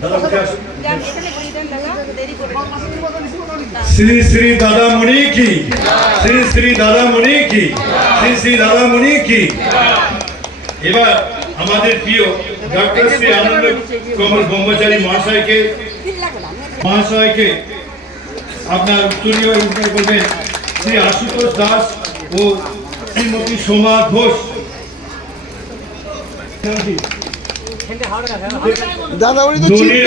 দাদা উঠে আসুন এখানে বসে দেন দাদা। দেরি করে শ্রী শ্রী দাদা মণি কি? শ্রী শ্রী দাদা মণি কি? শ্রী শ্রী দাদা মণি কি? এবার আমাদের প্রিয় ডক্টর শ্রী আনন্দ কমল ব্রহ্মচারী মহাশয়কে মহাশয়কে আপনার উত্তরীয় উত্তর করবেন শ্রী আশুতোষ দাস ও শ্রীমতী সোমা ঘোষ। দাদা উনি তো